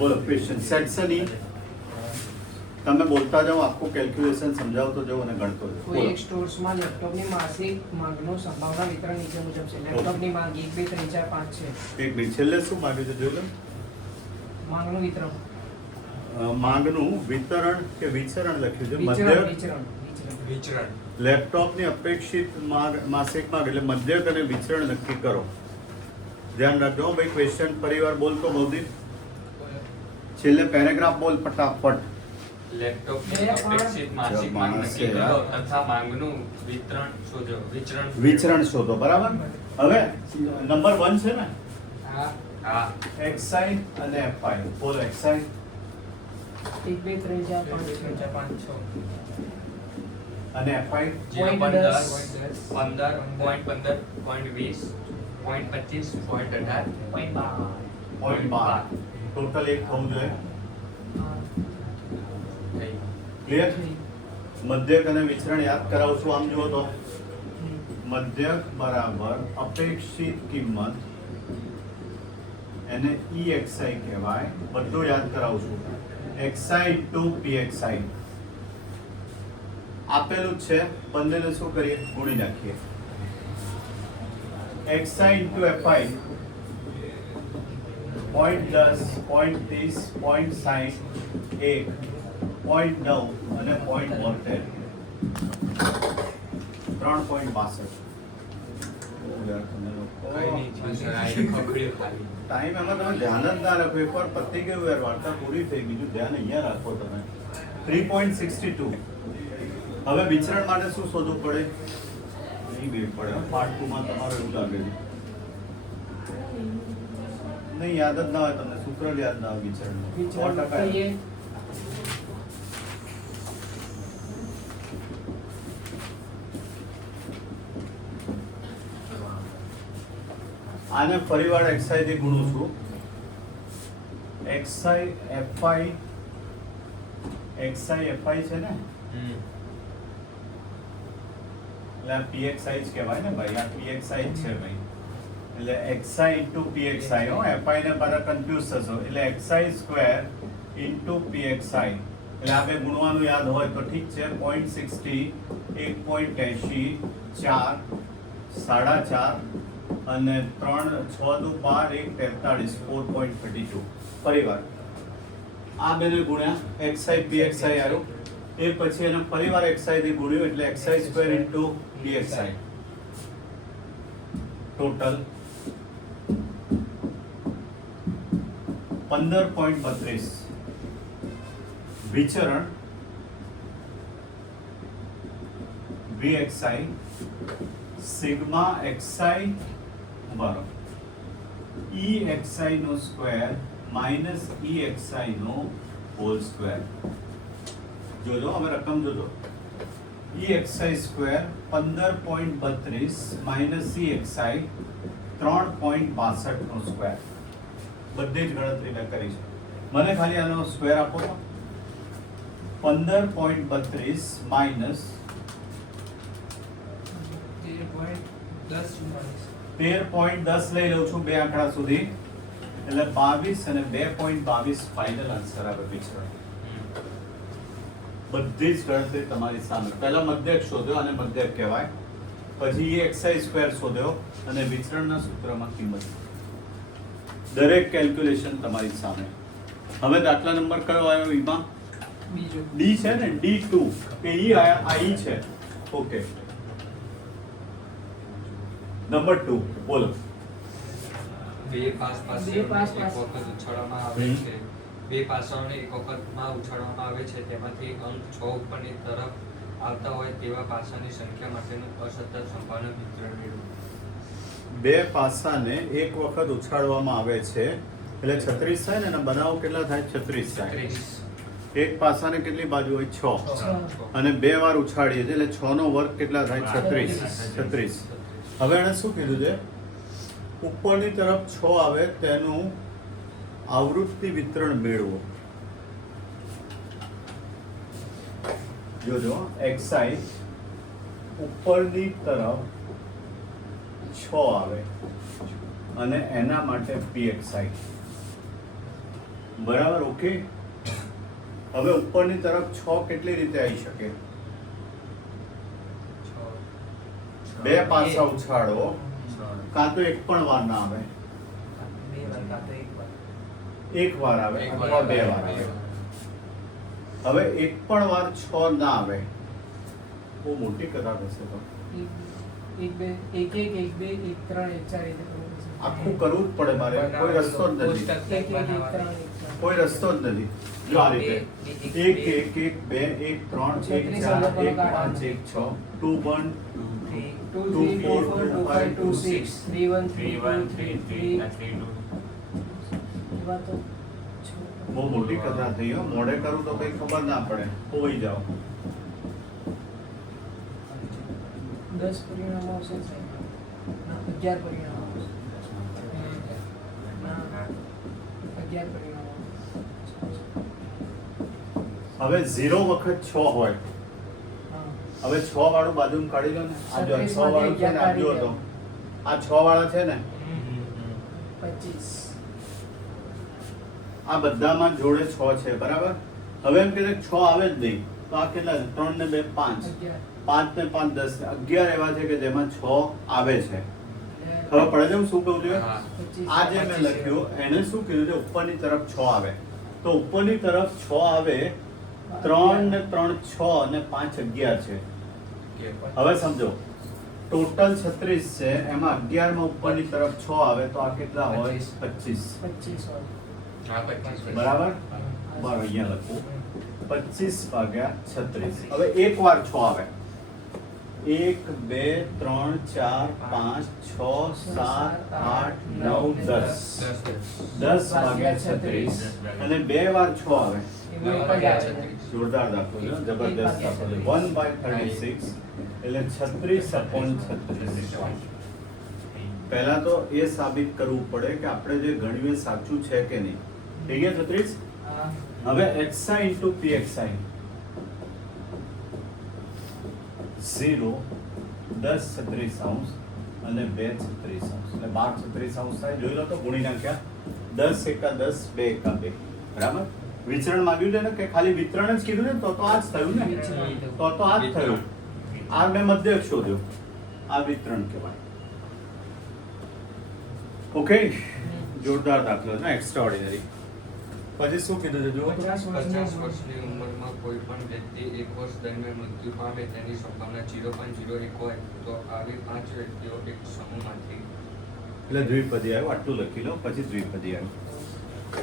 બોલો question section E તમે બોલતા જાઓ, આખું કેલ્ક્યુલેશન સમજાવતો જાઓ અને ગણતો જાઓ. કોઈ બોલો. એક સ્ટોર્સમાં લેપટોપની માસિક માંગનું સંભાવના વિતરણ નીચે મુજબ છે. લેપટોપની માંગ 1 2 3 4 5 છે. એક મિનિટ, છેલ્લે શું માંગ્યું છે જોઈ લો. માંગનું વિતરણ માંગનું વિતરણ કે વિચરણ લખ્યું છે. વિચરણ મધ્યક વિચરણ લેપટોપની અપેક્ષિત માસિક માંગ એટલે મધ્યક અને વિચરણ નક્કી કરો. ધ્યાન રાખજો હો ભાઈ. ક્વેશ્ચન પરિવાર બોલતો મોદી છેલ્લે પેરેગ્રાફ બોલ ફટાફટ. લેપટોપની અપેક્ષિત માસિક માંગ નક્કી કરો તથા માંગનું વિતરણ શોધો. વિચરણ શોધો. બરાબર. હવે નંબર 1 છે ને હા xi અને fi. બોલો xi 1 2 3 4 5 6 અને fi 0.10 15 0.15 0.20 0.25 0.18 0.12 ટોટલ એક થવું જોઈએ. થઈ. ક્લિયર. મધ્યક અને વિચરણ યાદ કરાવું છું. આમ જુઓ તો મધ્યક બરાબર અપેક્ષિત કિંમત એને EXI કહેવાય. બધું યાદ કરાવું છું. XI to PXI આપેલું જ છે. બંનેને શું કરીએ? ગુણી નાખીએ. XI into FI 0.10 0.30 0.60 1 0.9 અને 0.72 3.62. કઈ નહીં થયું સર, આ એક ખખડ્યું ખાલી. ટાઈમ એમાં તમે ધ્યાન જ ના રાખો. એકવાર પતી ગયું યાર, વાર્તા પૂરી થઈ. બીજું ધ્યાન અહીંયા રાખો તમે. 3.62. હવે વિચરણ માટે શું શોધવું પડે? નહીં બે પડે. પાર્ટ 2 માં તમારે એવું લાગે છે. નહીં યાદ જ ના હોય તમને. સૂત્ર જ યાદ ના હોય વિચરણ. વિચરણ કહીએ આને ફરીવાર xi થી ગુણું છું. xi fi છે ને, એટલે આ pxi જ કહેવાય ને ભાઈ. આ pxi જ છે ભાઈ. એટલે xi into pxi હો. fi ને બધા કન્ફ્યુઝ થશો. એટલે xi સ્ક્વેર into pxi. એટલે આ બે ગુણવાનું યાદ હોય તો ઠીક છે. 0.60 1.80 4 4.5 અને 3 6 દુ 12 1 43 4.32. ફરીવાર આ બેને ગુણ્યા xi pxi આવ્યું. એ પછી એને ફરીવાર xi થી ગુણ્યું એટલે xi square into pxi. Total 15.32. વિચરણ vxi sigma xi બરાબર EXI નો સ્ક્વેર માઇનસ EXI નો હોલ સ્ક્વેર. જોજો હવે રકમ જોજો. EXI સ્ક્વેર 15.32 માઇનસ EXI 3.62 નો સ્ક્વેર. બધી જ ગણતરી મેં કરી છે. મને ખાલી આનો સ્ક્વેર આપો તો 15.32 માઇનસ 13.10 લઈ લઉં છું બે આંકડા સુધી. એટલે 22 અને 2.22 ફાઇનલ આન્સર આવે વિચરણ. બધી જ ગણતરી તમારી સામે. પહેલા મધ્યક શોધ્યો અને મધ્યક કહેવાય. પછી EXI સ્ક્વેર શોધ્યો અને વિચરણના સૂત્રમાં કિંમત. દરેક કેલ્ક્યુલેશન તમારી સામે. હવે દાખલા નંબર કયો આવ્યો? ઈમાં બીજો ડી છે ને, D2 કે ઈ આયા? આ ઈ છે. ઓકે. નંબર 2 બોલો. બે પાસ પાસે બે પાસ એક વખત ઉછાળવામાં આવે છે. બે પાસાઓને એક વખતમાં ઉછાળવામાં આવે છે. તેમાંથી અંક 6 ઉપરની તરફ આવતા હોય તેવા પાસાની સંખ્યા માટેનું અસતત સંભાવના વિતરણ મેળવો. બે પાસાને એક વખત ઉછાળવામાં આવે છે એટલે 36 થાય ને. એના બનાવો કેટલા થાય? 36 થાય. 36. એક પાસાને કેટલી બાજુ હોય? 6. 6. અને બે વાર ઉછાળીએ છીએ એટલે 6 નો વર્ગ કેટલા થાય? 36. 36. હવે એણે શું કીધું છે? ઉપરની તરફ 6 આવે તેનું આવૃત્તિ વિતરણ મેળવો. જોજો xi ઉપરની તરફ 6 આવે અને એના માટે pxi. બરાબર, ઓકે. હવે ઉપરની તરફ 6 કેટલી રીતે આવી શકે? બે પાસા ઉછાળો, કાં તો એક પણ વાર ના આવે, બે વાર કાં તો એક વાર. એક વાર આવે અથવા બે વાર આવે. હવે એક પણ વાર 6 ના આવે, બહુ મોટી કથા થશે. તો એક બે એક એક એક બે એક ત્રણ એક ચાર રીતે કરવું પડશે. આખું કરવું જ પડે મારે, કોઈ રસ્તો જ નથી, એક એક એક ત્રણ એક ચાર. કોઈ રસ્તો જ નથી. જો આ રીતે 1 1 1 2 1 3 1 4 1 5 1 6 2 1 2 3 4 4 2 5 2 6 3 1 3 1 3 3 એવા તો બહુ મોટી કથા થઈ હો. મોડે કરું તો કઈ ખબર ના પડે, હોઈ જાઓ. 10 પરિણામો આવશે સાહેબ. ના 11 પરિણામો આવશે. ના 11 પરિણામો હવે 0 વખત 6 હોય. હા. હવે 6 વાળું બાજુમાં કાઢી લો ને. આ જો 6 વાળું છે ને, આ જુઓ તો આ 6 વાળા છે ને, 25 આ બધામાં જોડે 6 છે, બરાબર. હવે એમ કે 6 આવે જ નહીં, તો આ કેટલા? 3 ને 2 5, 5 ને 5 10, 11 એવા છે કે જેમાં 6 આવે છે. ખબર પડે છે હું શું કહું છું? હા. આ જે મેં લખ્યું એને શું કીધું છે? ઉપરની તરફ 6 આવે, તો ઉપરની તરફ 6 આવે, 3 ને 3 6 અને 5 11 છે. હવે સમજો, ટોટલ 36 છે, એમાં 11 માં ઉપરની તરફ 6 આવે તો આ કેટલા હોય? 25. 25 હોય. બરાબર. બરાબર, અહીંયા લખું 25 ભાગ્યા 36. હવે એક વાર 6 આવે, 1 2 3 4 5 6 7 8 9 10. 10 ભાગ્યા 36 અને બે વાર 6 આવે. એમાં એક જ આવે. જોરદાર દાખલો છે, જબરદસ્ત દાખલો છે. 1/36 એટલે 36/36. પહેલા તો એ સાબિત કરવું પડે કે આપણે જે ગણ્યું એ સાચું છે કે નહીં. થઈ ગયા 36? હા. હવે xi into pxi 0 10 36 અંશ અને 2 36 અંશ એટલે 12 36 અંશ થાય. જોઈ લો તો ગુણી નાખ્યા. 10 એકા 10, 2 એકા 2. બરાબર. વિચરણ માંગ્યું છે ને, કે ખાલી વિતરણ જ કીધું ને, તો આ જ થયું ને, તો આ જ થયું. આ મેં મધ્યક શોધ્યો, આ વિતરણ કહેવાય. ઓકે, જોરદાર દાખલો છે, એક્સ્ટ્રાઓર્ડિનરી. પછી શું કીધું છે? જુઓ 50 વર્ષની ઉંમરમાં કોઈ પણ વ્યક્તિ 1 વર્ષ દરમિયાન મૃત્યુ પામે તેની સંભાવના 0.01 હોય તો આવી 5 વ્યક્તિઓ એક સમૂહમાંથી એટલે દ્વિપદી આવ્યું, આટલું લખી લો, પછી દ્વિપદી આવ્યું.